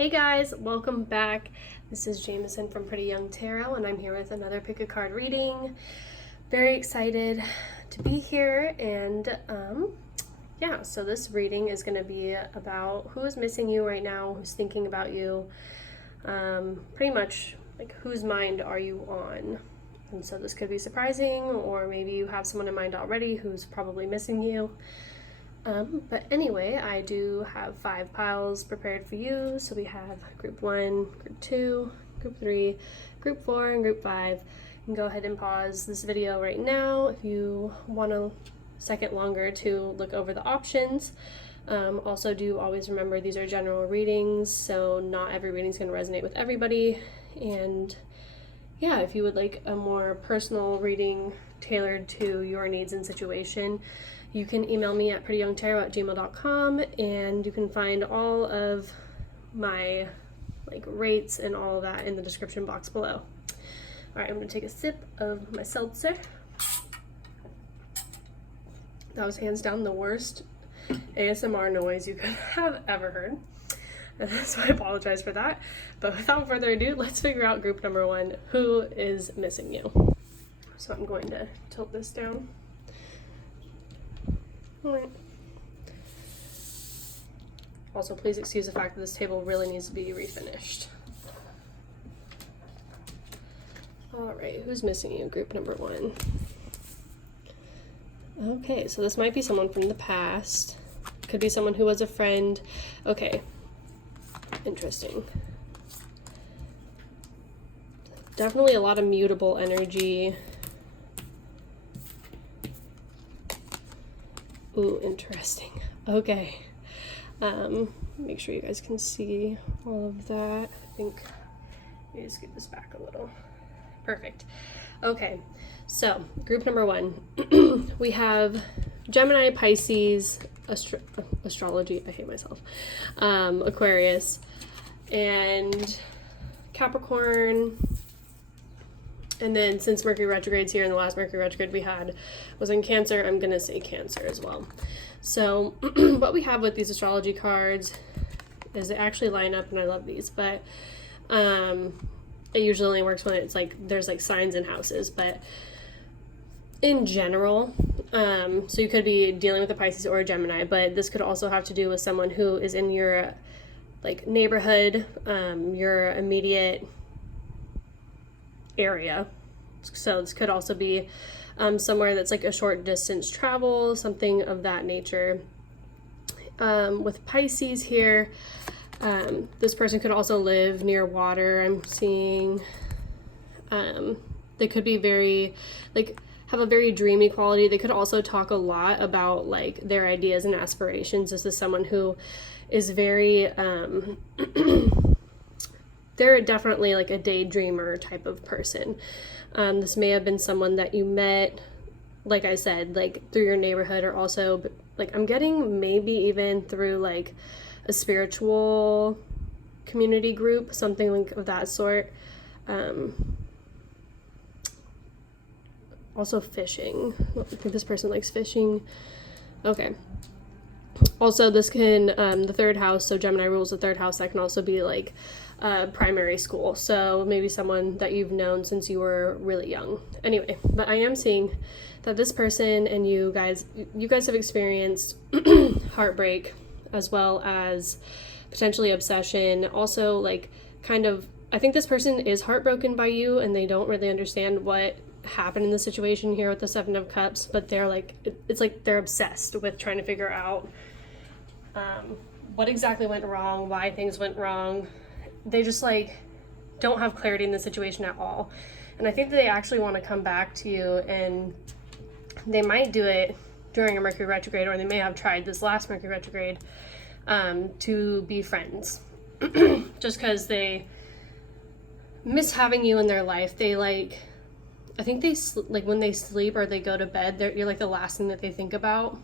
Hey guys, welcome back. This is Jameson from PrettyYoungTarot, and I'm here with another pick a card reading. Very excited to be here, and yeah, so this reading is going to be about who is missing you right now, who's thinking about you, pretty much like whose mind are you on. And so this could be surprising, or maybe you have someone in mind already who's probably missing you. But anyway, I do have 5 piles prepared for you. So we have group 1, group 2, group 3, group 4, and group 5. You can go ahead and pause this video right now if you want a second longer to look over the options. Also, do always remember these are general readings, so not every reading is going to resonate with everybody. And yeah, if you would like a more personal reading tailored to your needs and situation, you can email me at prettyyoungtarot@gmail.com, and you can find all of my rates and all of that in the description box below. All right, I'm gonna take a sip of my seltzer. That was hands down the worst ASMR noise you could have ever heard. So I apologize for that. But without further ado, let's figure out group number 1, who is missing you. So I'm going to tilt this down. All right. Also, please excuse the fact that this table really needs to be refinished. All right, who's missing you? Group number 1. Okay, so this might be someone from the past. Could be someone who was a friend. Okay, interesting. Definitely a lot of mutable energy. Ooh, interesting. Okay. Make sure you guys can see all of that. I think let me scoot this back a little. Perfect. Okay, so group number 1. We have Gemini, Pisces, astrology, I hate myself, Aquarius, and Capricorn. And then since Mercury retrograde's here, and the last Mercury retrograde we had was in Cancer, I'm going to say Cancer as well. So what we have with these astrology cards is they actually line up, and I love these, but it usually only works when it's there's signs in houses. But in general, so you could be dealing with a Pisces or a Gemini, but this could also have to do with someone who is in your neighborhood, your immediate area. So this could also be somewhere that's a short distance travel, something of that nature. With Pisces here, this person could also live near water. I'm seeing they could be very have a very dreamy quality. They could also talk a lot about their ideas and aspirations. This is someone who is very they're definitely a daydreamer type of person. This may have been someone that you met, like I said, through your neighborhood, or also I'm getting maybe even through a spiritual community group, something of that sort. Also fishing. I think this person likes fishing. Okay. Also, this can, the 3rd house, so Gemini rules the 3rd house. That can also be primary school. So maybe someone that you've known since you were really young. Anyway, but I am seeing that this person and you guys have experienced heartbreak, as well as potentially obsession. Also, I think this person is heartbroken by you, and they don't really understand what happened in the situation here with the 7 of Cups, but they're it's they're obsessed with trying to figure out what exactly went wrong, why things went wrong. They just don't have clarity in the situation at all. And I think that they actually want to come back to you, and they might do it during a Mercury retrograde, or they may have tried this last Mercury retrograde to be friends. Just because they miss having you in their life. They I think they when they sleep or they go to bed, you're the last thing that they think about.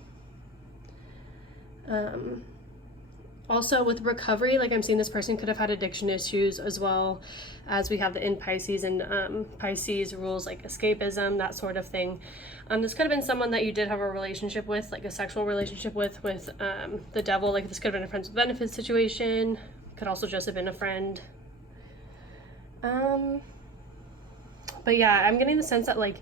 Also with recovery, I'm seeing this person could have had addiction issues, as well as we have the in Pisces, and Pisces rules escapism, that sort of thing. This could have been someone that you did have a relationship with, a sexual relationship with the devil. This could have been a friends with benefits situation, Could also just have been a friend. But yeah, I'm getting the sense that like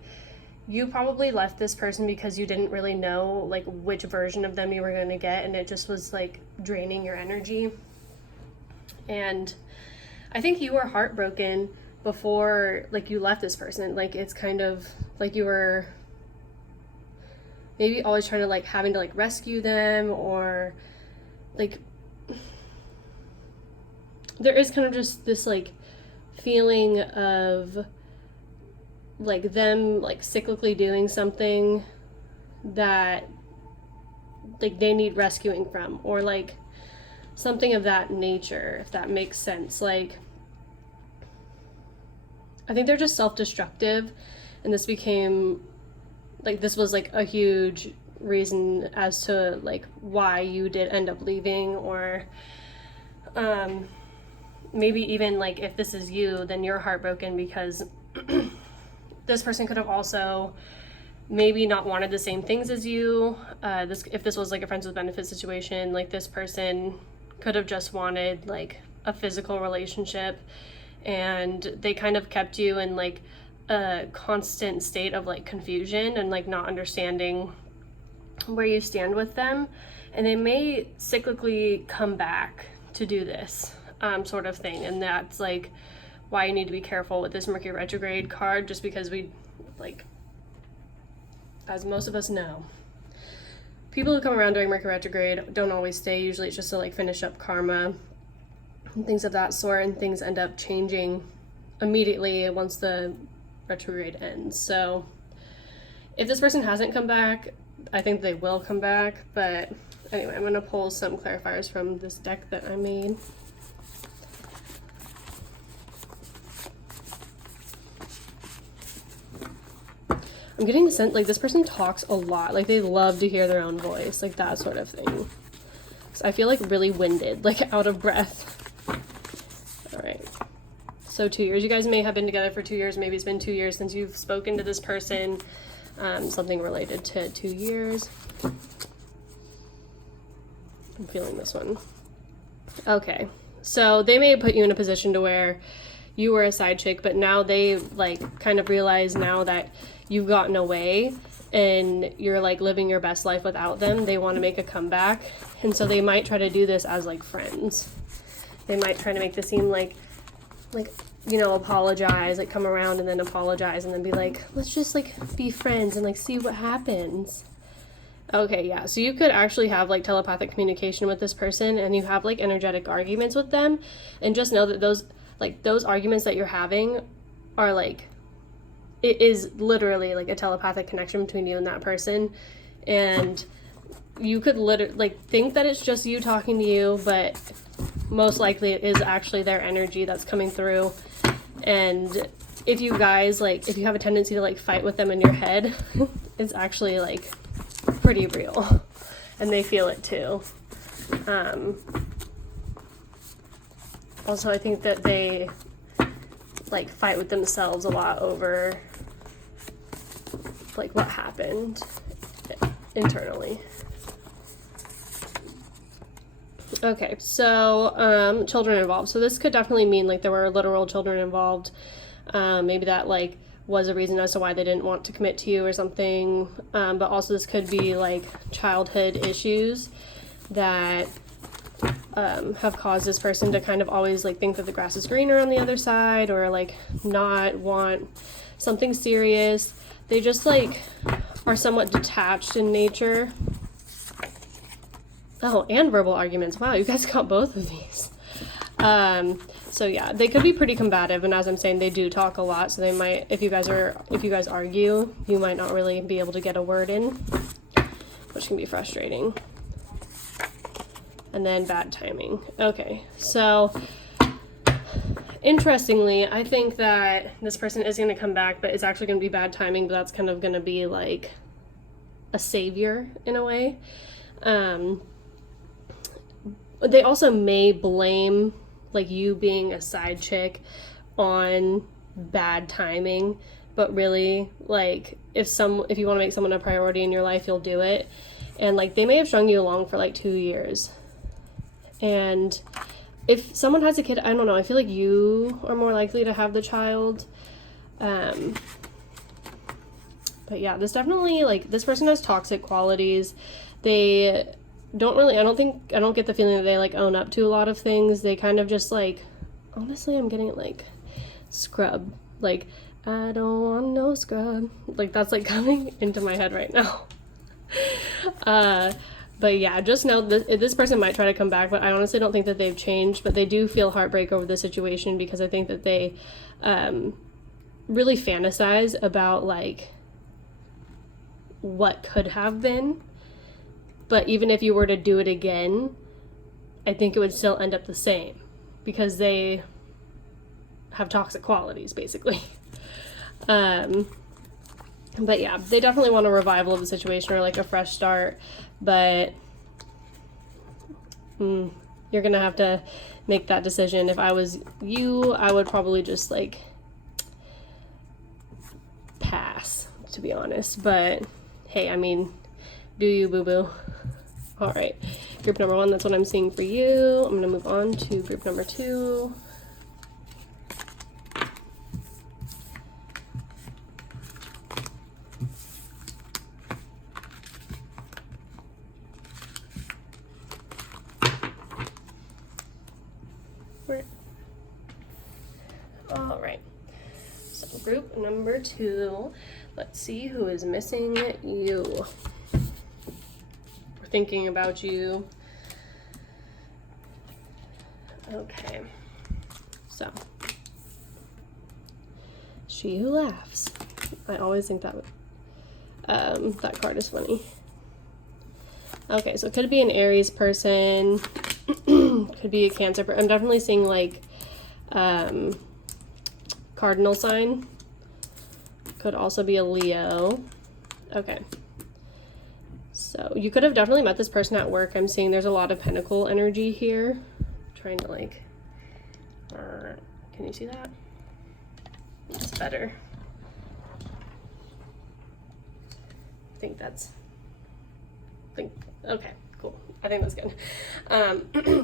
you probably left this person because you didn't really know like which version of them you were going to get, and it just was like draining your energy. And I think you were heartbroken before like you left this person. Like it's kind of like you were maybe always trying to like having to like rescue them, or like there is kind of just this like feeling of like them like cyclically doing something that like they need rescuing from, or like something of that nature, if that makes sense. Like I think they're just self-destructive, and this became like this was like a huge reason as to like why you did end up leaving, or maybe even like if this is you, then you're heartbroken because this person could have also maybe not wanted the same things as you. If this was like a friends with benefits situation, like this person could have just wanted like a physical relationship, and they kind of kept you in like a constant state of like confusion and like not understanding where you stand with them. And they may cyclically come back to do this sort of thing, and that's like why you need to be careful with this Mercury retrograde card, just because we, like, as most of us know, people who come around during Mercury retrograde don't always stay. Usually it's just to like finish up karma and things of that sort, and things end up changing immediately once the retrograde ends. So if this person hasn't come back, I think they will come back. But anyway, I'm going to pull some clarifiers from this deck that I made. I'm getting the sense like this person talks a lot, like they love to hear their own voice, like that sort of thing. So I feel like really winded, like out of breath. All right, so 2 years. You guys may have been together for 2 years. Maybe it's been 2 years since you've spoken to this person. Something related to 2 years. I'm feeling this one. Okay, so they may have put you in a position to where you were a side chick, but now they like kind of realize now that you've gotten away and you're like living your best life without them. They want to make a comeback, and so they might try to do this as like friends. They might try to make this seem like you know, apologize, like come around and then apologize, and then be like, let's just like be friends and like see what happens. Okay, yeah, so you could actually have like telepathic communication with this person, and you have like energetic arguments with them, and just know that those arguments that you're having are like, it is literally like a telepathic connection between you and that person. And you could literally like think that it's just you talking to you, but most likely it is actually their energy that's coming through. And if you guys like, if you have a tendency to like fight with them in your head, it's actually like pretty real, and they feel it too. Also, I think that they like fight with themselves a lot over like what happened internally. Okay, so children involved. So this could definitely mean like there were literal children involved. Maybe that like was a reason as to why they didn't want to commit to you or something. But also this could be like childhood issues that have caused this person to kind of always like think that the grass is greener on the other side, or like not want something serious. They just like are somewhat detached in nature. Oh, and verbal arguments. Wow, you guys got both of these. So yeah, they could be pretty combative, and as I'm saying, they do talk a lot, so they might, if you guys argue, you might not really be able to get a word in, which can be frustrating. And then bad timing. Okay, so interestingly, I think that this person is going to come back, but it's actually going to be bad timing, but that's kind of going to be like a savior in a way. They also may blame like you being a side chick on bad timing, but really like if you want to make someone a priority in your life, you'll do it. And like they may have strung you along for like 2 years, and if someone has a kid, I don't know, I feel like you are more likely to have the child. But yeah, this definitely, like, this person has toxic qualities. They don't really, I don't get the feeling that they, like, own up to a lot of things. They kind of just, like, honestly, I'm getting, like, scrub. Like, I don't want no scrub. Like, that's, like, coming into my head right now. But yeah, just know this person might try to come back, but I honestly don't think that they've changed. But they do feel heartbreak over the situation, because I think that they really fantasize about, like, what could have been. But even if you were to do it again, I think it would still end up the same, because they have toxic qualities, basically. But yeah, they definitely want a revival of the situation, or like a fresh start, but you're gonna have to make that decision. If I was you, I would probably just, like, pass, to be honest. But hey, I mean, do you, boo-boo? All right, group number 1, that's what I'm seeing for you. I'm gonna move on to group number 2. All right, so group number 2, let's see who is missing you. We're thinking about you. Okay, so she who laughs. I always think that that card is funny. Okay, so it could be an Aries person, could be a Cancer person. I'm definitely seeing, like, cardinal sign. Could also be a Leo. Okay. So you could have definitely met this person at work. I'm seeing there's a lot of pentacle energy here. Trying to, like, can you see that? It's better. Okay, cool. I think that's good.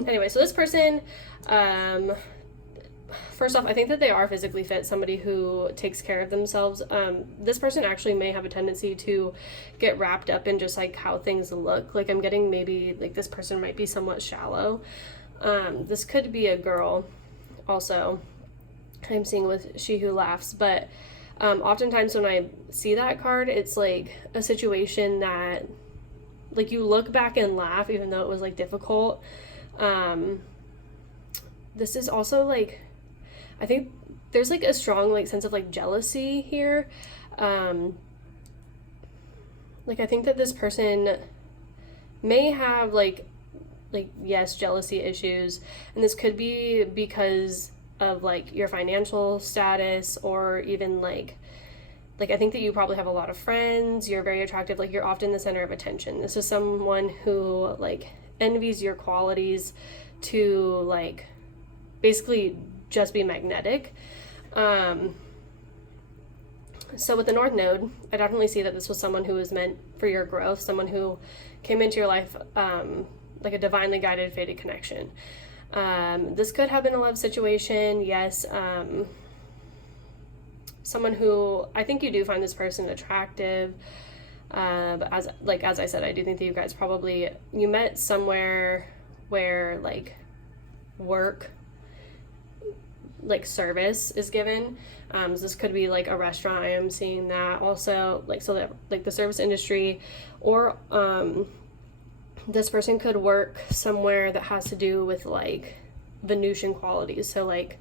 Anyway, so this person, first off, I think that they are physically fit, somebody who takes care of themselves. This person actually may have a tendency to get wrapped up in just, like, how things look. Like, I'm getting maybe, like, this person might be somewhat shallow. This could be a girl also. I'm seeing with She Who Laughs, but oftentimes when I see that card, it's, like, a situation that, like, you look back and laugh even though it was, like, difficult. This is also, like, I think there's, like, a strong, like, sense of, like, jealousy here. Like, I think that this person may have, like, yes, jealousy issues, and this could be because of, like, your financial status, or even, like, I think that you probably have a lot of friends, you're very attractive, like, you're often the center of attention. This is someone who, like, envies your qualities to, like, basically just be magnetic. So with the North Node, I definitely see that this was someone who was meant for your growth, someone who came into your life like a divinely guided, fated connection. This could have been a love situation, yes. Someone who, I think you do find this person attractive, but as I said, I do think that you guys probably, you met somewhere where, like, work, like, service is given. So this could be, like, a restaurant. I am seeing that also, like, so that, like, the service industry, or this person could work somewhere that has to do with, like, Venusian qualities, so, like,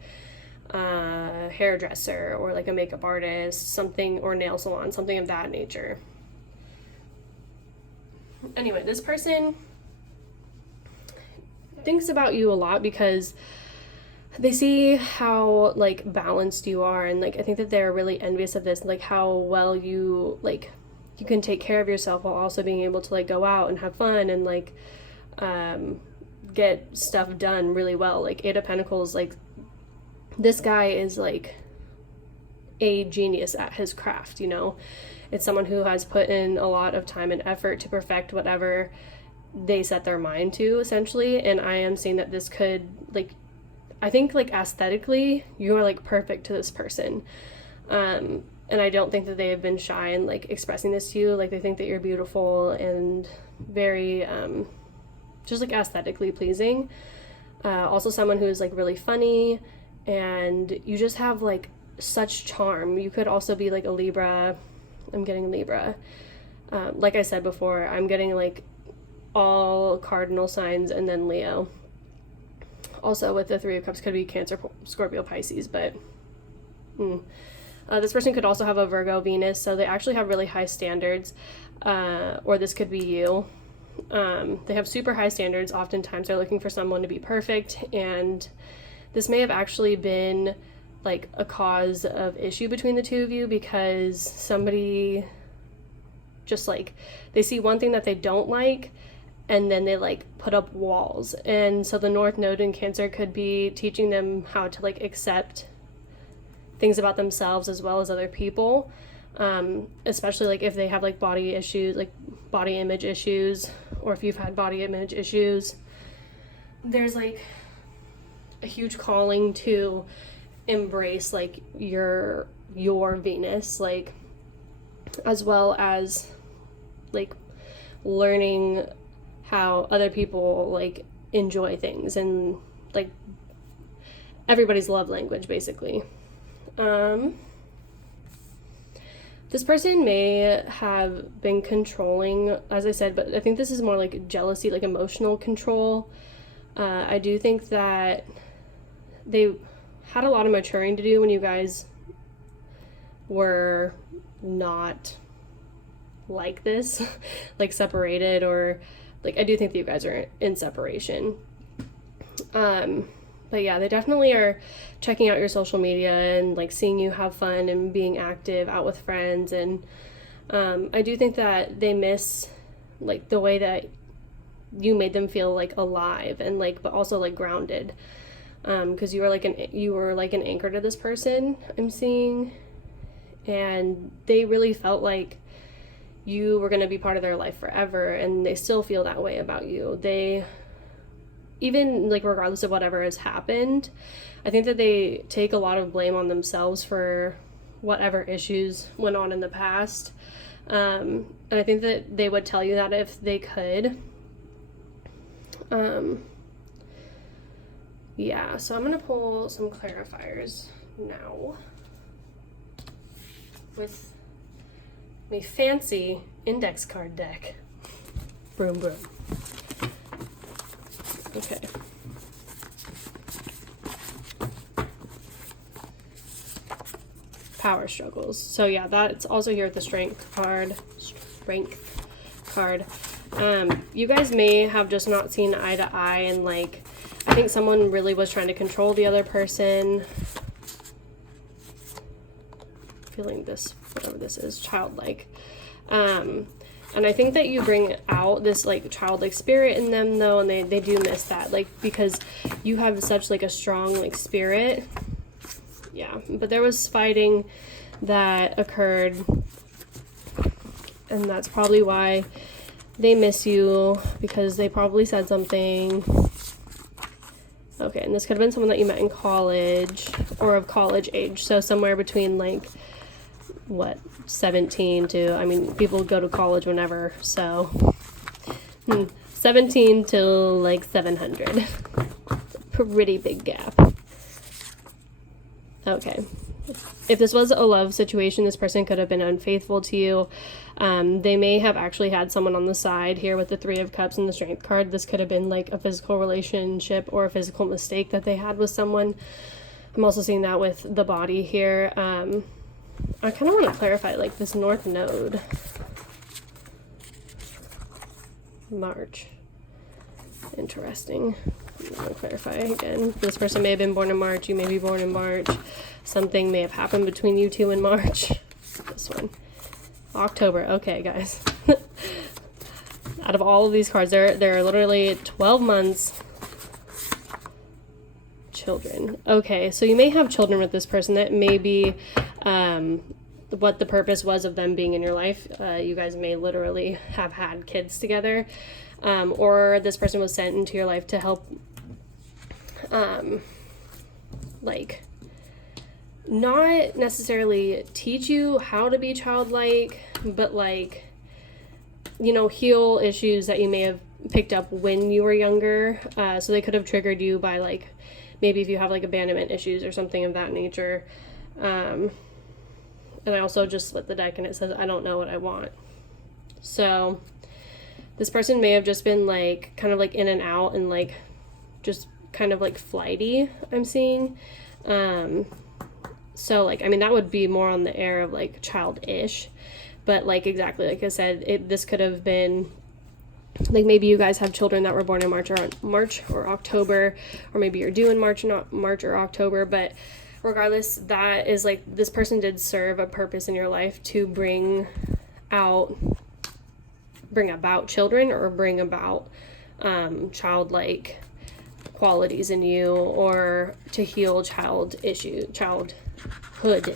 hairdresser, or, like, a makeup artist, something, or nail salon, something of that nature. Anyway, this person thinks about you a lot because they see how, like, balanced you are, and, like, I think that they're really envious of this, like, how well you, like, you can take care of yourself while also being able to, like, go out and have fun and, like, get stuff done really well. Like, Eight of Pentacles, like, this guy is, like, a genius at his craft, you know? It's someone who has put in a lot of time and effort to perfect whatever they set their mind to, essentially. And I am seeing that this could, like, I think like aesthetically, you are like perfect to this person. And I don't think that they have been shy in like expressing this to you. Like they think that you're beautiful and very just like aesthetically pleasing. Also someone who's like really funny, and you just have like such charm. You could also be like a Libra. I'm getting Libra. Like I said before, I'm getting like all cardinal signs and then Leo. Also with the Three of Cups could be Cancer, Scorpio, Pisces, but this person could also have a Virgo Venus, so they actually have really high standards, or this could be you. They have super high standards. Oftentimes they're looking for someone to be perfect, and this may have actually been like a cause of issue between the two of you, because somebody just like, they see one thing that they don't like and then they like put up walls. And so the North Node in Cancer could be teaching them how to like accept things about themselves as well as other people, especially like if they have like body issues, like body image issues, or if you've had body image issues. There's like a huge calling to embrace like your Venus, like, as well as like learning how other people like enjoy things, and like everybody's love language basically. This person may have been controlling, as I said, but I think this is more like jealousy, like emotional control. I do think that they had a lot of maturing to do when you guys were not like this, like separated, or like I do think that you guys are in separation. But yeah, they definitely are checking out your social media and like seeing you have fun and being active out with friends. And I do think that they miss like the way that you made them feel like alive and like, but also like grounded. Because you were like an anchor to this person, I'm seeing, and they really felt like you were going to be part of their life forever, and they still feel that way about you. They, even like regardless of whatever has happened, I think that they take a lot of blame on themselves for whatever issues went on in the past. And I think that they would tell you that if they could. Yeah, so I'm going to pull some clarifiers now with my fancy index card deck. Broom, broom. Okay. Power struggles. So yeah, that's also here with the strength card. You guys may have just not seen eye to eye, and like, I think someone really was trying to control the other person. Feeling this, whatever this is, childlike. And I think that you bring out this like childlike spirit in them though, and they do miss that, like, because you have such like a strong like spirit. Yeah, but there was fighting that occurred, and that's probably why they miss you, because they probably said something. Okay, and this could have been someone that you met in college or of college age, so somewhere between like, what, 17 to, I mean, people go to college whenever, so 17 to like 700. Pretty big gap. Okay. If this was a love situation, this person could have been unfaithful to you. They may have actually had someone on the side here with the Three of Cups and the Strength card. This could have been like a physical relationship or a physical mistake that they had with someone. I'm also seeing that with the body here. I kind of want to clarify like this North Node. March. Interesting. I'm going to clarify again. This person may have been born in March. You may be born in March. Something may have happened between you two in March. This one. October. Okay, guys. Out of all of these cards, there are literally 12 months. Children. Okay, so you may have children with this person. That may be what the purpose was of them being in your life. You guys may literally have had kids together. Or this person was sent into your life to help like not necessarily teach you how to be childlike, but like, you know, heal issues that you may have picked up when you were younger. So they could have triggered you by like, maybe if you have like abandonment issues or something of that nature. And I also just split the deck and it says, I don't know what I want. So this person may have just been like, kind of like in and out and like, just kind of like flighty, I'm seeing. So like, I mean, that would be more on the air of like childish, but like, exactly, like I said, this could have been like, maybe you guys have children that were born in March or October, or maybe you're due in March or October, but regardless, that is like, this person did serve a purpose in your life to bring about children, or bring about childlike qualities in you, or to heal childhood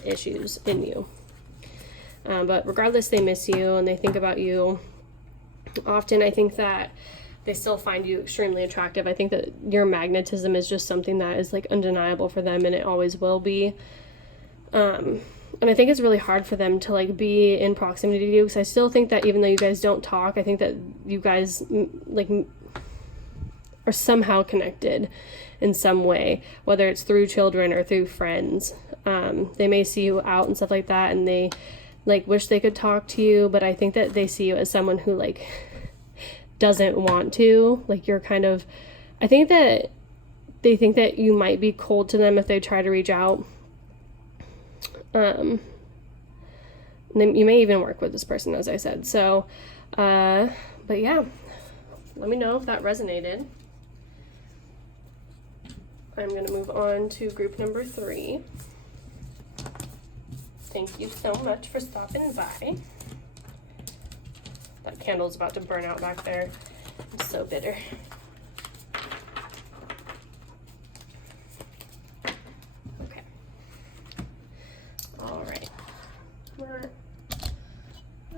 issues in you. But regardless, they miss you and they think about you often. I think that they still find you extremely attractive. I think that your magnetism is just something that is like undeniable for them, and it always will be. And I think it's really hard for them to like be in proximity to you, because I still think that even though you guys don't talk, I think that you guys like are somehow connected in some way, whether it's through children or through friends. They may see you out and stuff like that, and they like wish they could talk to you, but I think that they see you as someone who like doesn't want to, like you're kind of, I think that they think that you might be cold to them if they try to reach out. You may even work with this person, as I said. So, but yeah, let me know if that resonated. I'm going to move on to group number 3. Thank you so much for stopping by. That candle's about to burn out back there. I'm so bitter. Okay. All right.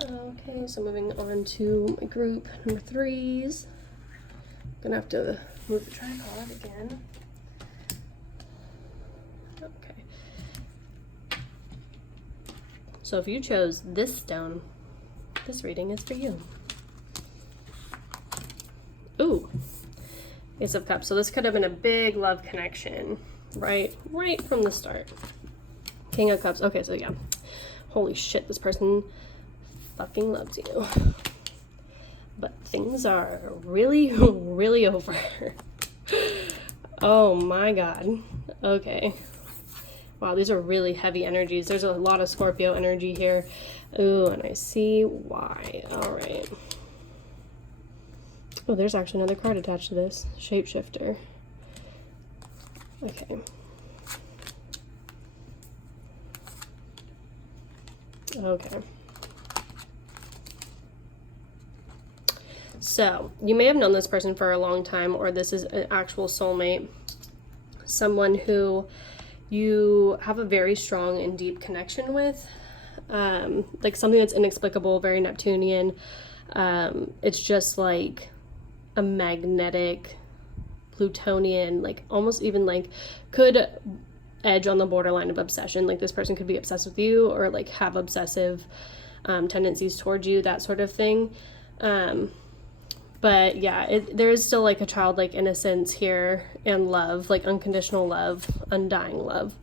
Okay, so moving on to my group number 3s. I'm gonna have to move the tripod again. Okay. So if you chose this stone, this reading is for you. Ooh, Ace of Cups. So this could have been a big love connection, right from the start. King of Cups. Okay, so yeah. Holy shit, this person fucking loves you. But things are really, really over. Oh my god. Okay. Wow, these are really heavy energies. There's a lot of Scorpio energy here. Ooh, and I see why. All right. Oh, there's actually another card attached to this. Shapeshifter. Okay. Okay. So, you may have known this person for a long time, or this is an actual soulmate. Someone who you have a very strong and deep connection with. Like something that's inexplicable, very Neptunian. It's just like a magnetic Plutonian, like almost even like could edge on the borderline of obsession. Like this person could be obsessed with you, or like have obsessive tendencies towards you, that sort of thing. But yeah, there is still like a childlike innocence here, and love, like unconditional love, undying love.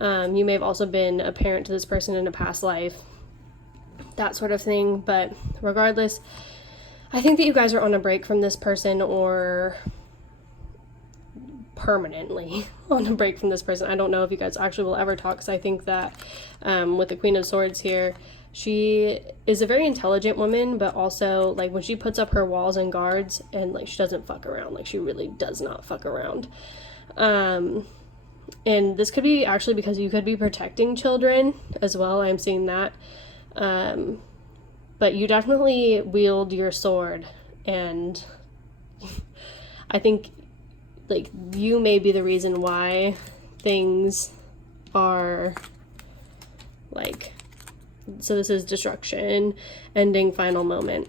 You may have also been a parent to this person in a past life, that sort of thing. But regardless, I think that you guys are on a break from this person, or permanently on a break from this person. I don't know if you guys actually will ever talk, because I think that with the Queen of Swords here, she is a very intelligent woman, but also like when she puts up her walls and guards, and like she doesn't fuck around, like she really does not fuck around. And this could be actually because you could be protecting children as well. I'm seeing that. But you definitely wield your sword, and I think like you may be the reason why things are like, so this is destruction, ending, final moment.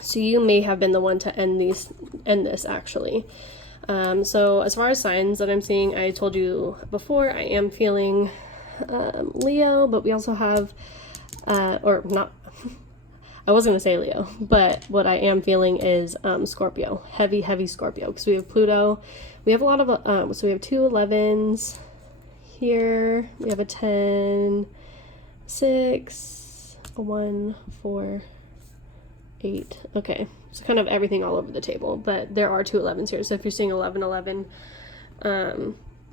So you may have been the one to end this actually. So as far as signs that I'm seeing, I told you before, I am feeling Leo, but we also have, or not, I was going to say Leo, but what I am feeling is Scorpio, heavy Scorpio, because we have Pluto. We have a lot of, so we have 2 11s here. We have a 10, 6, a 1, 4, 8. Okay, so kind of everything all over the table, but there are 2 11s here. So if you're seeing 11, 11,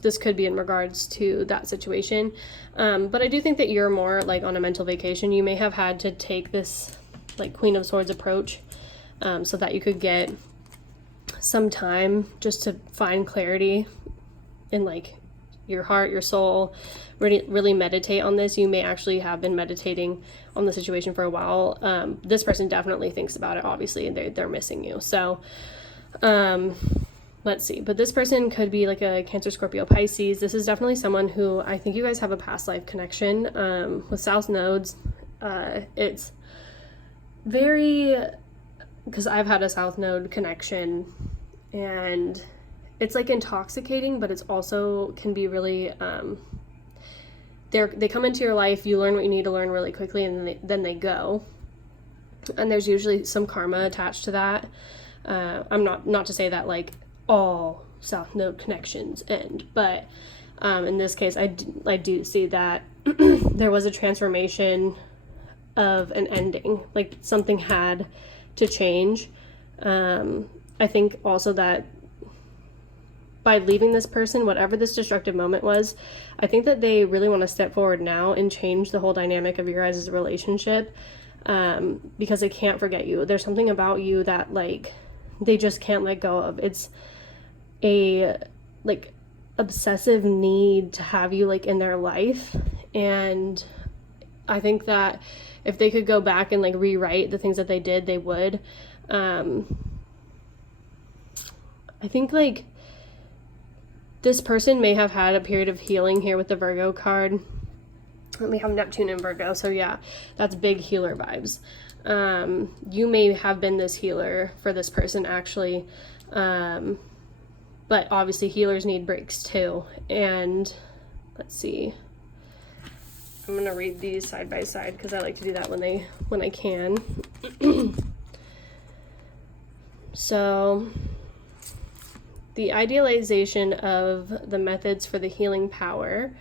this could be in regards to that situation. But I do think that you're more like on a mental vacation. You may have had to take this like Queen of Swords approach so that you could get some time just to find clarity in like your heart, your soul, really meditate on this. You may actually have been meditating on the situation for a while. This person definitely thinks about it, obviously, and they're missing you. So let's see, but this person could be like a Cancer, Scorpio, Pisces. This is definitely someone who I think you guys have a past life connection with South nodes. It's very, because I've had a South node connection, and it's like intoxicating, but it's also can be really they come into your life, you learn what you need to learn really quickly, and then they go, and there's usually some karma attached to that. I'm not to say that like all South node connections end, but in this case I do see that there was a transformation of an ending, like something had to change. I think also that by leaving this person, whatever this destructive moment was, I think that they really want to step forward now and change the whole dynamic of your guys' relationship, because they can't forget you. There's something about you that like they just can't let go of. It's a like obsessive need to have you like in their life, and I think that if they could go back and like rewrite the things that they did, they would. I think like this person may have had a period of healing here with the Virgo card. And we have Neptune in Virgo, so yeah, that's big healer vibes. You may have been this healer for this person actually, but obviously healers need breaks too. And let's see, I'm gonna read these side by side because I like to do that when I can. So the idealization of the methods for the healing power,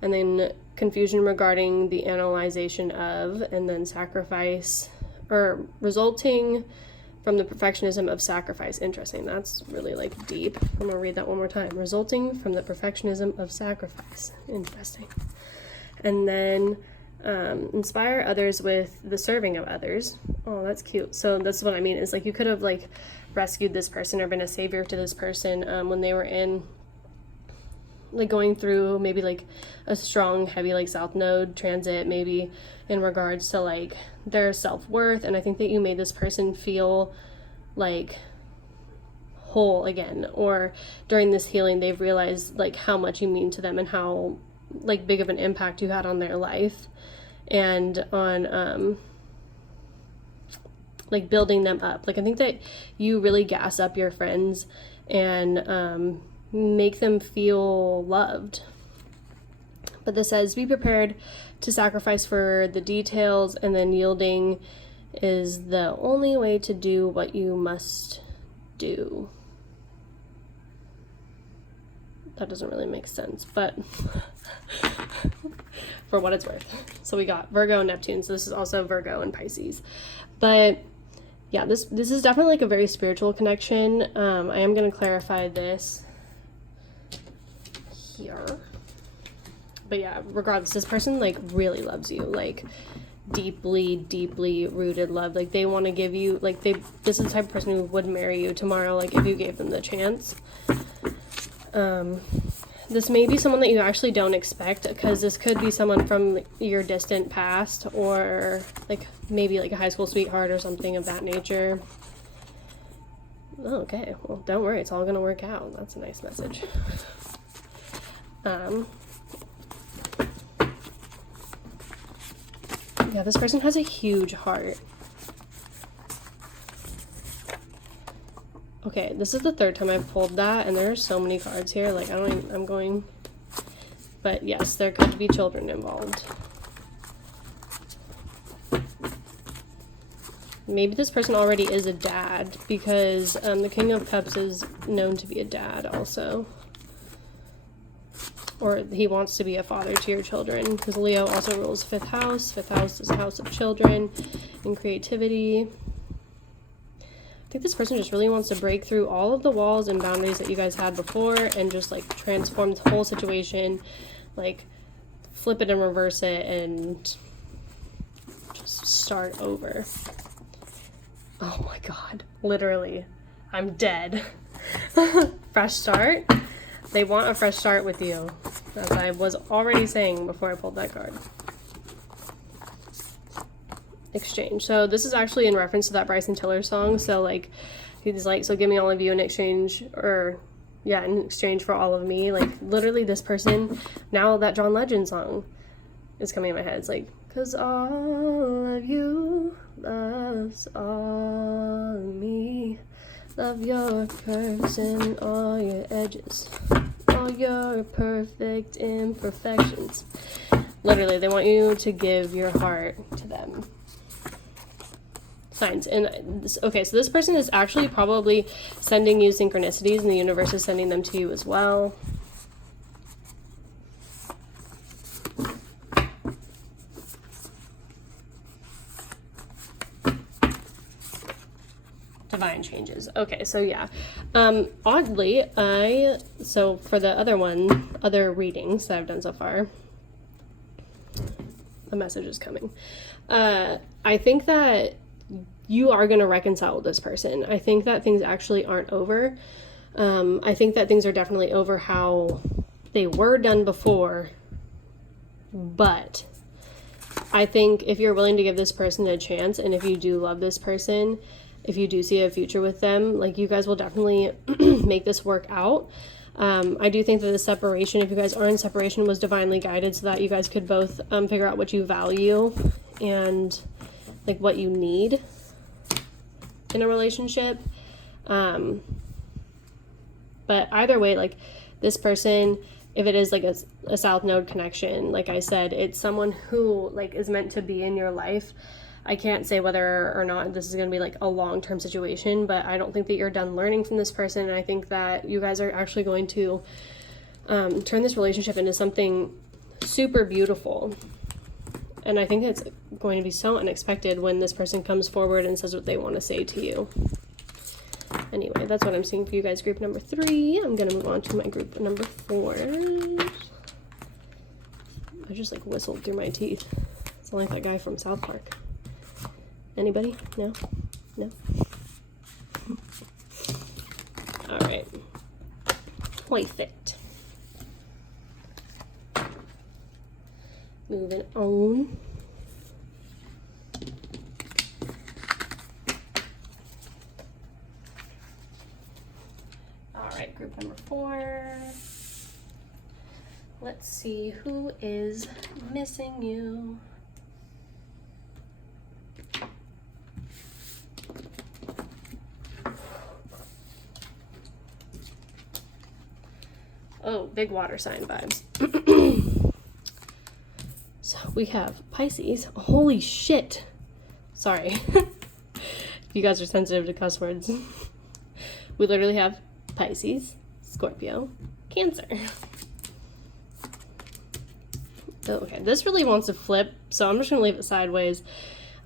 and then confusion regarding the analyzation of, and then sacrifice, or resulting from the perfectionism of sacrifice. Interesting, that's really like deep. I'm gonna read that one more time. Resulting from the perfectionism of sacrifice. Interesting. And then inspire others with the serving of others. Oh, that's cute. So that's what I mean, is like you could have like rescued this person or been a savior to this person when they were in like going through maybe like a strong heavy like South node transit, maybe in regards to like their self-worth. And I think that you made this person feel like whole again, or during this healing they've realized like how much you mean to them and how like big of an impact you had on their life and on like building them up. Like I think that you really gas up your friends and make them feel loved. But this says, be prepared to sacrifice for the details, and then yielding is the only way to do what you must do. That doesn't really make sense, but for what it's worth. So we got Virgo and Neptune, so this is also Virgo and Pisces. But yeah, this is definitely like a very spiritual connection. I am going to clarify this here. But yeah, regardless, this person like really loves you, like deeply rooted love. Like they want to give you, like this is the type of person who would marry you tomorrow, like if you gave them the chance. This may be someone that you actually don't expect, because this could be someone from your distant past, or like maybe like a high school sweetheart or something of that nature. Oh, okay, well don't worry, it's all gonna work out. That's a nice message. Yeah, this person has a huge heart. Okay, this is the third time I've pulled that, and there are so many cards here. Like, I'm going... But yes, there could be children involved. Maybe this person already is a dad, because the King of Cups is known to be a dad also. Or he wants to be a father to your children, because Leo also rules 5th house. 5th house is a house of children and creativity. I think this person just really wants to break through all of the walls and boundaries that you guys had before and just like transform the whole situation, like flip it and reverse it and just start over. Oh my God, literally, I'm dead. Fresh start. They want a fresh start with you, as I was already saying before I pulled that card. Exchange. So this is actually in reference to that Bryson Tiller song. So like, he's like, so give me all of you in exchange, or yeah, in exchange for all of me. Like literally this person, now that John Legend song is coming in my head. It's like, 'cause all of you loves all of me. Love your curves and all your edges, all your perfect imperfections. Literally, they want you to give your heart to them. Signs. And this, okay, so this person is actually probably sending you synchronicities, and the universe is sending them to you as well. Divine changes. Okay, so yeah. Oddly, so for the other readings that I've done so far, a message is coming. I think that you are going to reconcile with this person. I think that things actually aren't over. I think that things are definitely over how they were done before, but I think if you're willing to give this person a chance, and if you do love this person, if you do see a future with them, like you guys will definitely make this work out. I do think that the separation, if you guys are in separation, was divinely guided so that you guys could both figure out what you value and like what you need in a relationship. But either way, like this person, if it is like a South Node connection, like I said, it's someone who like is meant to be in your life. I can't say whether or not this is going to be like a long-term situation, but I don't think that you're done learning from this person. And I think that you guys are actually going to turn this relationship into something super beautiful. And I think it's going to be so unexpected when this person comes forward and says what they want to say to you. Anyway, that's what I'm seeing for you guys, group number 3. I'm going to move on to my group number 4. I just like whistled through my teeth. It's like that guy from South Park. Anybody? No? No? All right. Perfect. Moving on. All right, group number 4. Let's see who is missing you. Oh, big water sign vibes. So we have Pisces. Holy shit. Sorry. If you guys are sensitive to cuss words. We literally have Pisces, Scorpio, Cancer. Okay, this really wants to flip, so I'm just going to leave it sideways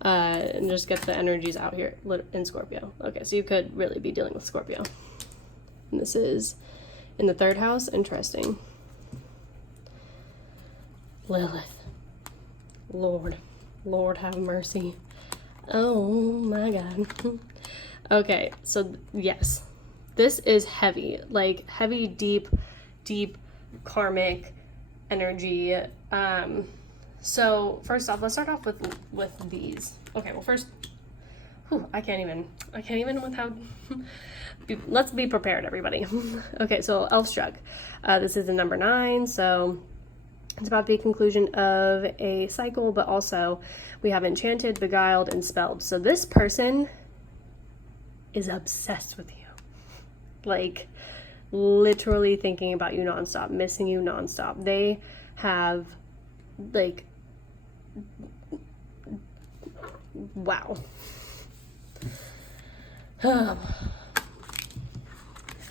and just get the energies out here in Scorpio. Okay, so you could really be dealing with Scorpio. And this is in the 3rd house. Interesting. Lilith. Lord have mercy. Oh my God. Okay, so yes, this is heavy, like heavy, deep karmic energy. So first off, let's start off with these. Okay, well first, I can't even without. Let's be prepared, everybody. Okay, so Elf Struck. This is the number 9, so it's about the conclusion of a cycle, but also we have Enchanted, Beguiled, and Spelled. So this person is obsessed with you. like literally thinking about you nonstop, missing you nonstop. They have like, wow.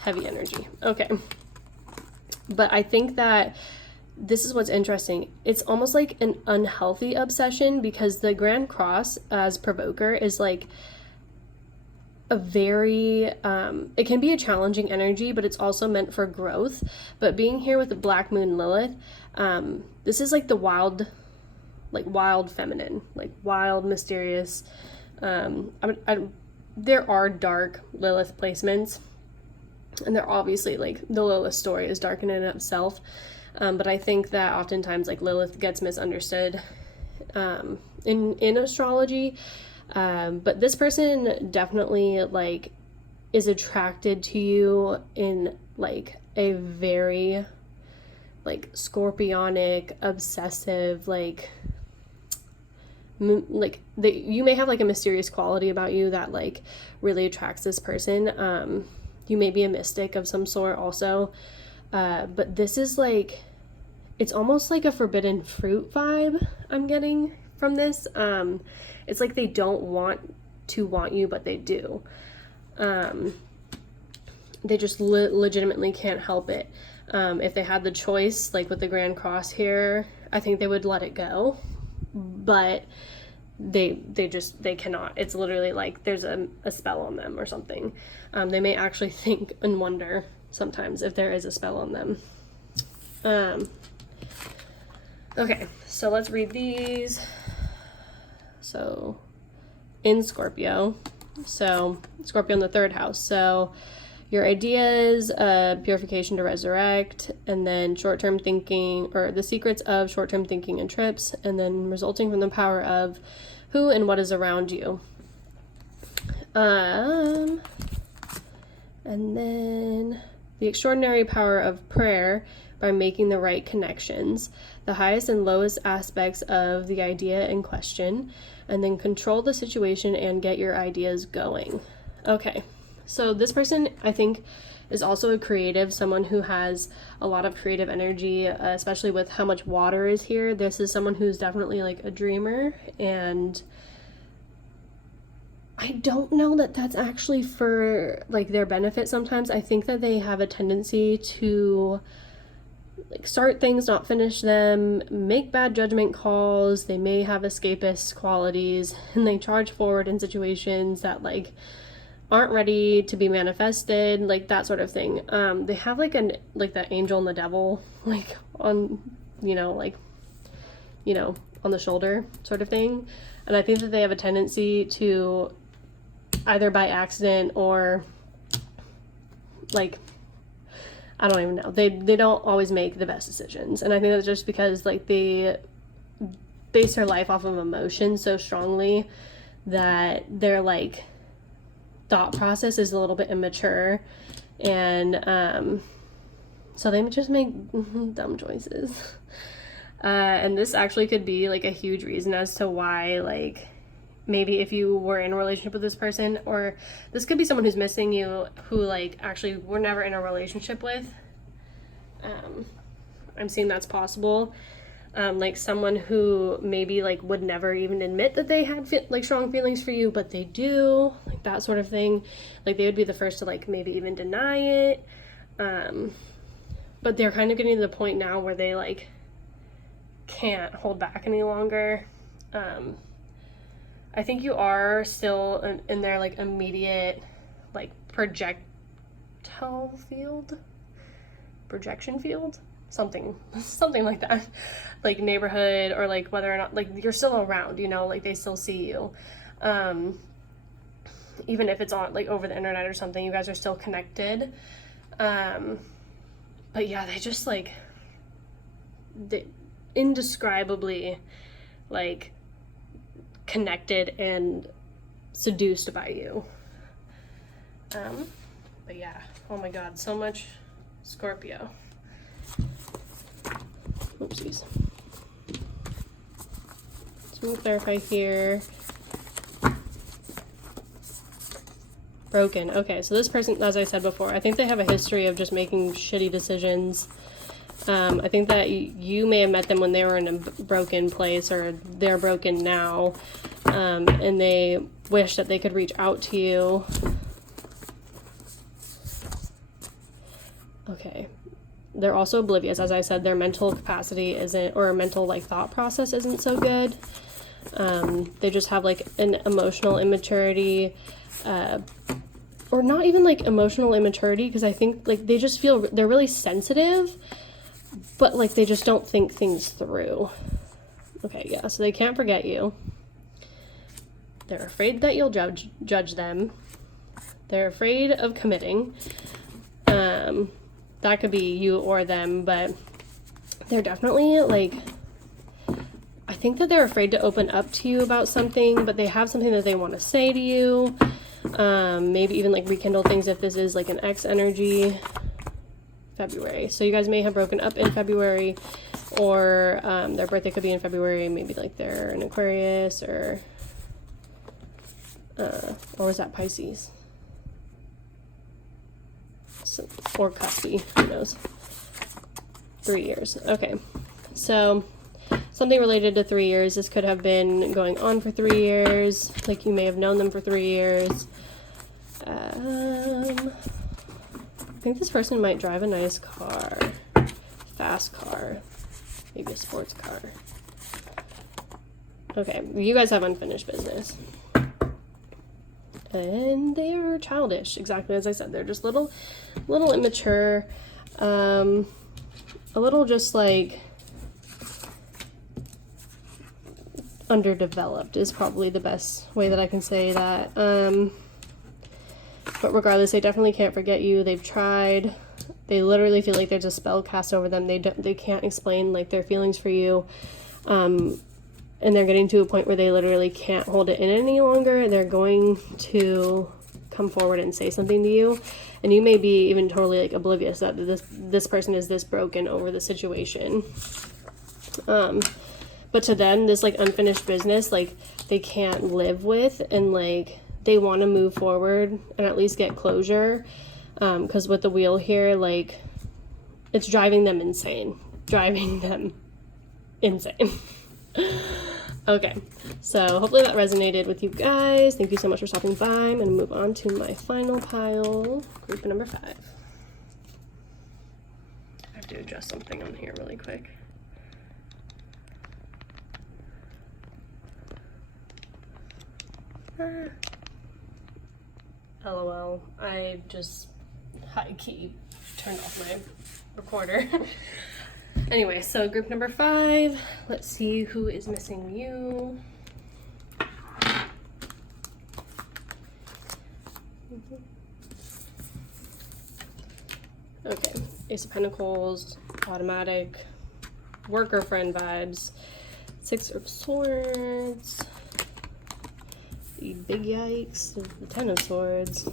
Heavy energy. Okay. But I think that this is what's interesting. It's almost like an unhealthy obsession, because the Grand Cross as provoker is like a very, it can be a challenging energy, but it's also meant for growth. But being here with the Black Moon Lilith, this is like the wild feminine, like wild, mysterious. There are dark Lilith placements, and they're obviously like the Lilith story is dark in and of itself. But I think that oftentimes like Lilith gets misunderstood in astrology. But this person definitely like is attracted to you in like a very like scorpionic, obsessive, you may have like a mysterious quality about you that like really attracts this person. You may be a mystic of some sort also. But this is like, it's almost like a forbidden fruit vibe I'm getting from this. It's like they don't want to want you, but they do. They just legitimately can't help it. If they had the choice, like with the Grand Cross here, I think they would let it go, but they cannot. It's literally like there's a spell on them or something. They may actually think and wonder sometimes if there is a spell on them. Okay, so let's read these. So in Scorpio, so Scorpio in the 3rd house. So your ideas, purification to resurrect, and then short-term thinking, or the secrets of short-term thinking and trips, and then resulting from the power of who and what is around you. And then the extraordinary power of prayer by making the right connections, the highest and lowest aspects of the idea in question, and then control the situation and get your ideas going. Okay, so this person, I think, is also a creative, someone who has a lot of creative energy, especially with how much water is here. This is someone who's definitely like a dreamer, and I don't know that that's actually for like their benefit sometimes. I think that they have a tendency to like start things, not finish them, make bad judgment calls. They may have escapist qualities, and they charge forward in situations that like aren't ready to be manifested, like that sort of thing. They have like the angel and the devil like on, on the shoulder sort of thing. And I think that they have a tendency to either by accident or like, I don't even know. They don't always make the best decisions. And I think that's just because like they base their life off of emotion so strongly that their like thought process is a little bit immature. And so they just make dumb choices. And this actually could be like a huge reason as to why like maybe if you were in a relationship with this person, or this could be someone who's missing you who like actually were never in a relationship with. I'm seeing that's possible. Like someone who maybe like would never even admit that they had like strong feelings for you, but they do, like that sort of thing. Like they would be the first to like maybe even deny it. But they're kind of getting to the point now where they like can't hold back any longer. I think you are still in their like immediate like projection field, something like that, like neighborhood, or like whether or not like you're still around, like they still see you, even if it's on like over the internet or something. You guys are still connected, but yeah, they just like they indescribably like connected and seduced by you. But yeah, oh my god, so much Scorpio. Oopsies. So let me clarify here. Broken. Okay, so this person, as I said before, I think they have a history of just making shitty decisions. I think that you may have met them when they were in a broken place, or they're broken now, and they wish that they could reach out to you. Okay. They're also oblivious. As I said, their mental capacity isn't, or mental like thought process isn't so good. They just have like an emotional immaturity, or not even like emotional immaturity, because I think like they just feel they're really sensitive, but like they just don't think things through. Okay, yeah, so they can't forget you. They're afraid that you'll judge them. They're afraid of committing. That could be you or them, but they're definitely like, I think that they're afraid to open up to you about something, but they have something that they want to say to you. Maybe even like rekindle things if this is like an X energy. February. So you guys may have broken up in February, or their birthday could be in February. Maybe like they're an Aquarius, or was that Pisces? So, or cuspy, who knows. 3 years. Okay. So something related to 3 years. This could have been going on for 3 years. Like you may have known them for 3 years. I think this person might drive a nice car. Fast car. Maybe a sports car. Okay. You guys have unfinished business. And they are childish, exactly as I said. They're just little immature, a little just like underdeveloped is probably the best way that I can say that. But regardless, they definitely can't forget you. They've tried. They literally feel like there's a spell cast over them. They can't explain like their feelings for you. And they're getting to a point where they literally can't hold it in any longer. They're going to come forward and say something to you. And you may be even totally like oblivious that this person is this broken over the situation. But to them, this like unfinished business, like they can't live with, and like they want to move forward and at least get closure. Because with the wheel here, like it's driving them insane. Okay, so hopefully that resonated with you guys. Thank you so much for stopping by. I'm going to move on to my final pile, group number 5. I have to adjust something on here really quick. LOL, I just high-key turned off my recorder. Anyway, so group number 5, let's see who is missing you. Okay, Ace of Pentacles, automatic, worker friend vibes, 6 of Swords, the big yikes, the 10 of Swords,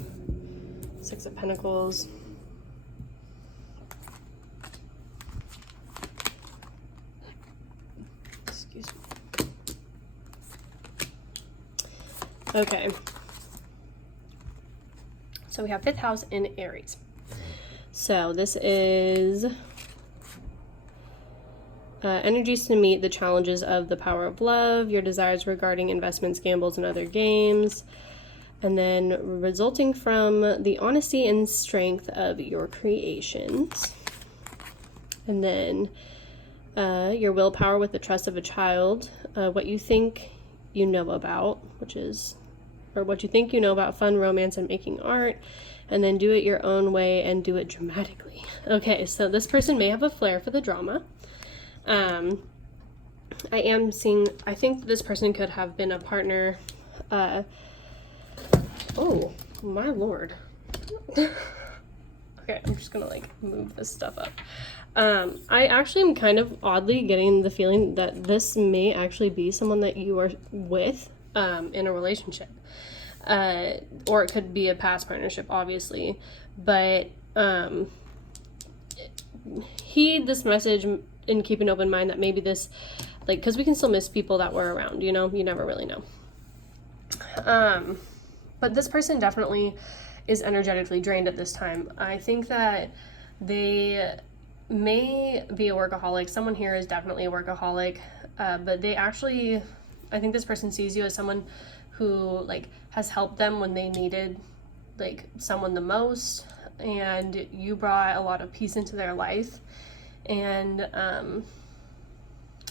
6 of Pentacles. Okay, so we have 5th house in Aries. So this is energies to meet the challenges of the power of love, your desires regarding investments, gambles, and other games, and then resulting from the honesty and strength of your creations. And then your willpower with the trust of a child, what you think you know about, what you think you know about fun, romance, and making art, and then do it your own way and do it dramatically. Okay, so this person may have a flair for the drama. I think this person could have been a partner. Oh, my lord. Okay, I'm just gonna like move this stuff up. I actually am kind of oddly getting the feeling that this may actually be someone that you are with in a relationship. Or it could be a past partnership, obviously. But heed this message and keep an open mind that maybe this, like, because we can still miss people that were around, you know? You never really know. But this person definitely is energetically drained at this time. I think that they may be a workaholic. Someone here is definitely a workaholic, but they actually, I think this person sees you as someone who like has helped them when they needed like someone the most, and you brought a lot of peace into their life. And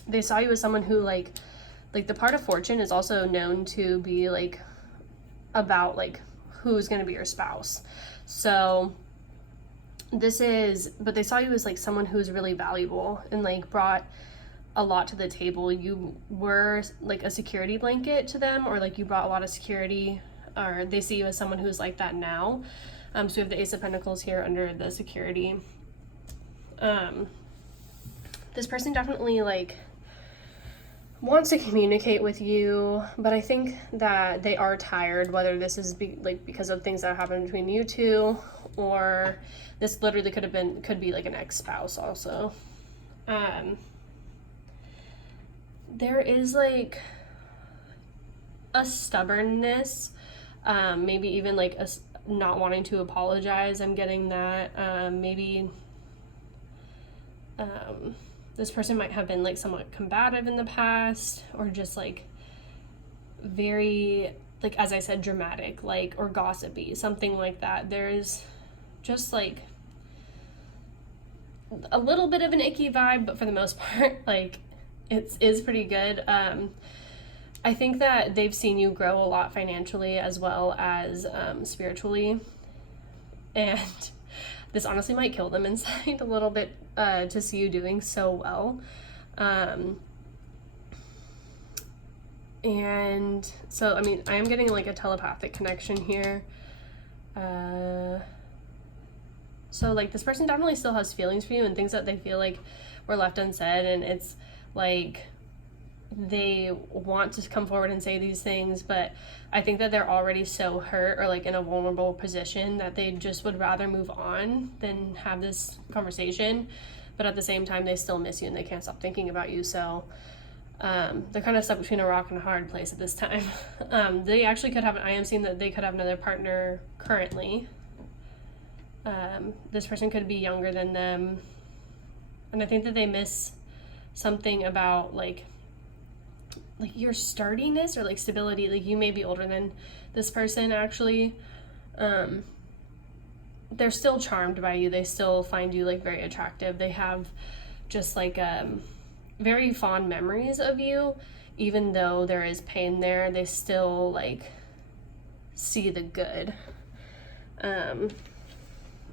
they saw you as someone who like the part of fortune is also known to be like about like who's going to be your spouse. So this is, but they saw you as like someone who's really valuable and like brought a lot to the table. You were like a security blanket to them, or like you brought a lot of security, or they see you as someone who's like that now. So we have the Ace of Pentacles here under the security. This person definitely like wants to communicate with you, but I think that they are tired, whether this is because of things that happened between you two, or this literally could be like an ex-spouse also. There is like a stubbornness, maybe even like a not wanting to apologize. I'm getting that. Maybe this person might have been like somewhat combative in the past, or just like very, like, as I said, dramatic, like, or gossipy, something like that. There's just like a little bit of an icky vibe, but for the most part, like, it is pretty good. I think that they've seen you grow a lot financially as well as spiritually, and this honestly might kill them inside a little bit to see you doing so well. And so, I mean, I am getting like a telepathic connection here. So like this person definitely still has feelings for you and things that they feel like were left unsaid, and it's like they want to come forward and say these things, but I think that they're already so hurt or like in a vulnerable position that they just would rather move on than have this conversation. But at the same time, they still miss you and they can't stop thinking about you. So they're kind of stuck between a rock and a hard place at this time. They actually could have, I am seeing that they could have another partner currently. This person could be younger than them. And I think that they miss something about like your sturdiness or like stability. Like you may be older than this person actually. They're still charmed by you. They still find you like very attractive. They have just like very fond memories of you, even though there is pain there. They still like see the good,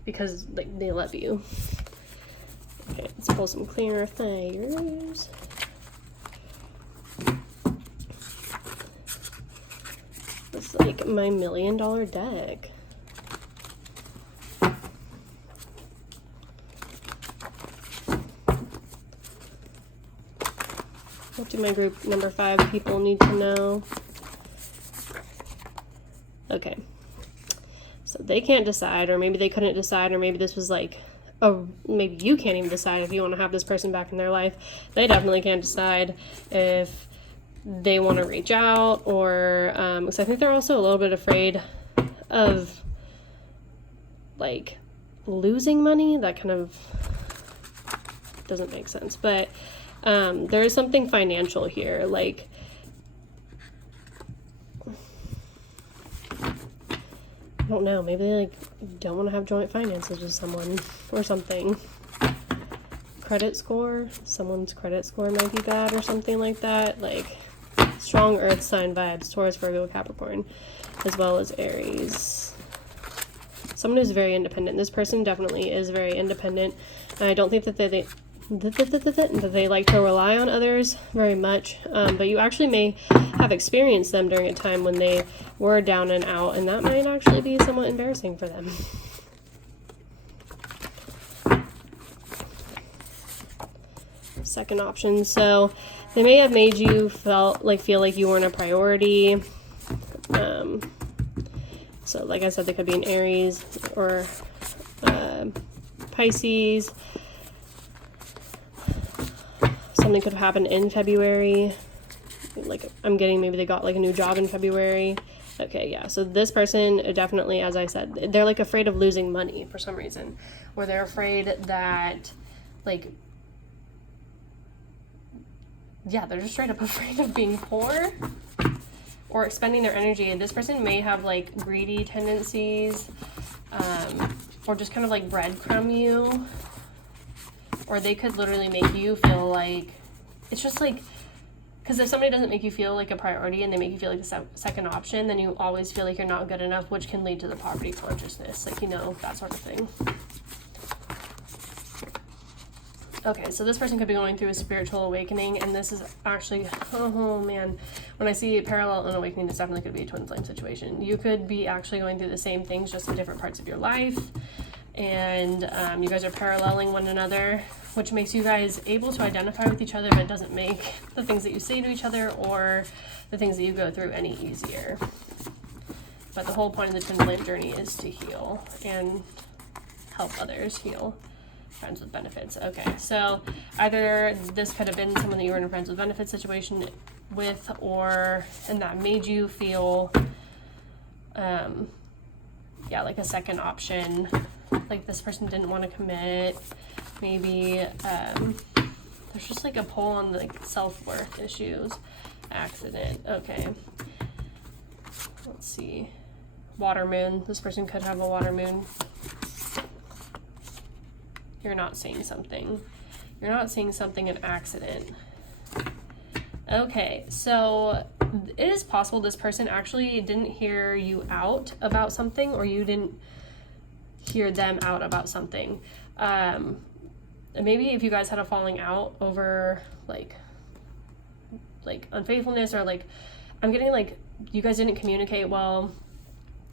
because like they love you. Okay, let's pull some clarifiers. It's like my $1 million deck. What do my group number 5 people need to know? Okay. So they can't decide, or maybe they couldn't decide, or maybe this was like, oh, maybe you can't even decide if you want to have this person back in their life. They definitely can't decide if they want to reach out, or because I think they're also a little bit afraid of like losing money. That kind of doesn't make sense, but there is something financial here. Like I don't know, maybe they like don't want to have joint finances with someone or something. Credit score, someone's credit score might be bad or something like that. Like strong earth sign vibes, Taurus, Virgo, Capricorn, as well as Aries. Someone who's very independent. This person definitely is very independent, and I don't think that they like to rely on others very much, but you actually may have experienced them during a time when they were down and out, and that might actually be somewhat embarrassing for them. Second option, so they may have made you feel like you weren't a priority. So like I said, they could be an Aries or Pisces. Something could have happened in February. Like I'm getting, maybe they got like a new job in February. Okay, yeah, so this person definitely, as I said, they're like afraid of losing money for some reason, or they're afraid that, like, yeah, they're just straight up afraid of being poor or expending their energy. And this person may have like greedy tendencies, or just kind of like breadcrumb you, or they could literally make you feel like, it's just like, because if somebody doesn't make you feel like a priority and they make you feel like a second option, then you always feel like you're not good enough, which can lead to the poverty consciousness, like, you know, that sort of thing. Okay, so this person could be going through a spiritual awakening, and this is actually, oh man, when I see parallel and awakening, this definitely could be a twin flame situation. You could be actually going through the same things, just in different parts of your life, and you guys are paralleling one another, which makes you guys able to identify with each other, but it doesn't make the things that you say to each other or the things that you go through any easier. But the whole point of the twin flame journey is to heal and help others heal. Friends with benefits. Okay, so either this could have been someone that you were in a friends with benefits situation with, and that made you feel, yeah, like a second option. Like this person didn't want to commit. Maybe there's just like a pull on like self-worth issues. Accident. Okay. Let's see. Water moon. This person could have a water moon. You're not seeing something. You're not seeing something, an accident. Okay, so it is possible this person actually didn't hear you out about something, or you didn't hear them out about something. Maybe if you guys had a falling out over like unfaithfulness, or like, I'm getting like you guys didn't communicate well,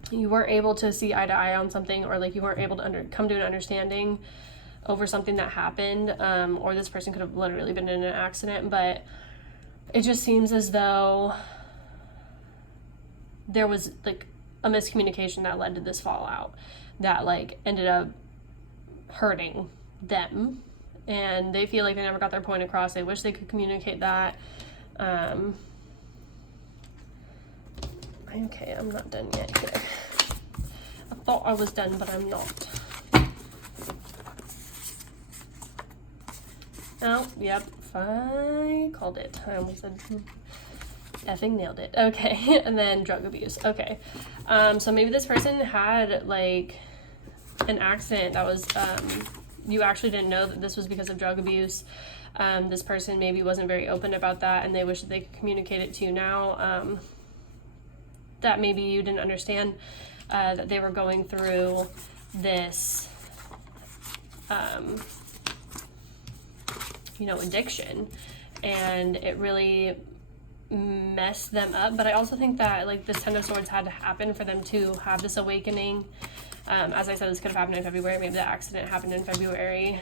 you weren't able to see eye to eye on something, or like you weren't able to come to an understanding over something that happened, or this person could have literally been in an accident, but it just seems as though there was like a miscommunication that led to this fallout that like ended up hurting them, and they feel like they never got their point across. They wish they could communicate that. Okay, I'm not done yet here. I thought I was done, but I'm not. Oh, yep, I called it. I almost said effing nailed it. Okay, and then drug abuse. Okay, so maybe this person had like an accident that was, you actually didn't know that this was because of drug abuse. This person maybe wasn't very open about that, and they wish that they could communicate it to you now. That maybe you didn't understand that they were going through this, you know, addiction, and it really messed them up. But I also think that like this Ten of Swords had to happen for them to have this awakening. As I said, this could have happened in February. Maybe the accident happened in February.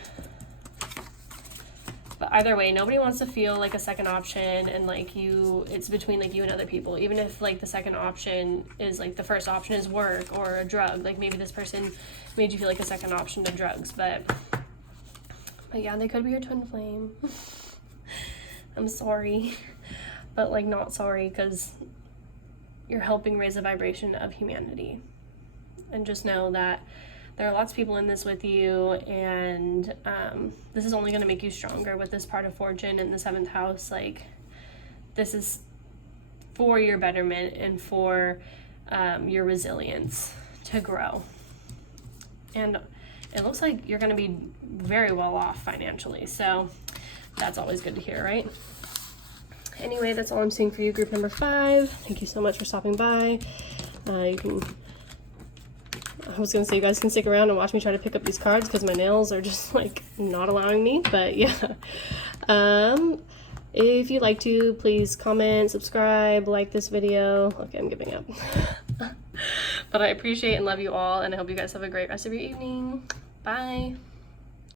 But either way, nobody wants to feel like a second option, and like it's between like you and other people. Even if like the second option is like the first option is work or a drug, like maybe this person made you feel like a second option to drugs, but yeah, they could be your twin flame. I'm sorry, but like not sorry, because you're helping raise the vibration of humanity. And just know that there are lots of people in this with you, and this is only going to make you stronger with this part of fortune in the 7th house. Like, this is for your betterment and for your resilience to grow. And it looks like you're going to be very well off financially, so that's always good to hear, right? Anyway, that's all I'm seeing for you, group number 5. Thank you so much for stopping by. I was going to say you guys can stick around and watch me try to pick up these cards, because my nails are just like not allowing me, but yeah. If you'd like to, please comment, subscribe, like this video. Okay, I'm giving up. But I appreciate and love you all, and I hope you guys have a great rest of your evening. Bye.